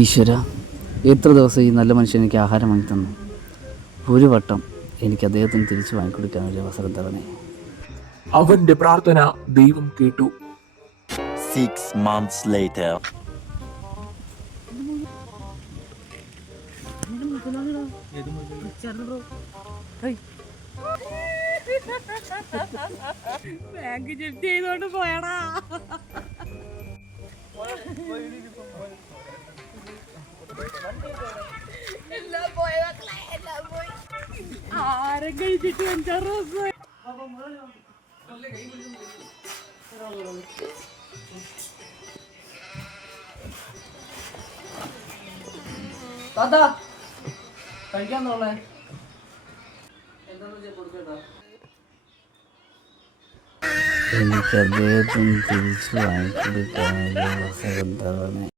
ഈശ്വര, എത്ര ദിവസം ഈ നല്ല മനുഷ്യൻ എനിക്ക് ആഹാരം വാങ്ങി തന്നു. ഒരു വട്ടം എനിക്ക് അദ്ദേഹത്തിന് തിരിച്ചു വാങ്ങിക്കൊടുക്കാൻ ഒരു അവസരം തരണേ. അവന്റെ പ്രാർത്ഥന ദൈവം കേട്ടു. 6 months later. ബാങ്ക് ജപ്തി ചെയ്തോണ്ട് പോയടാ. ആരും കഴിച്ചിട്ട് 5-6 ദിവസം. കഴിക്കാന്നോളെ എനിക്ക് അദ്ദേഹത്തിന് തിരിച്ചു വാങ്ങിക്കൊടുക്കാൻ ഒരു അവസരം തരണേ.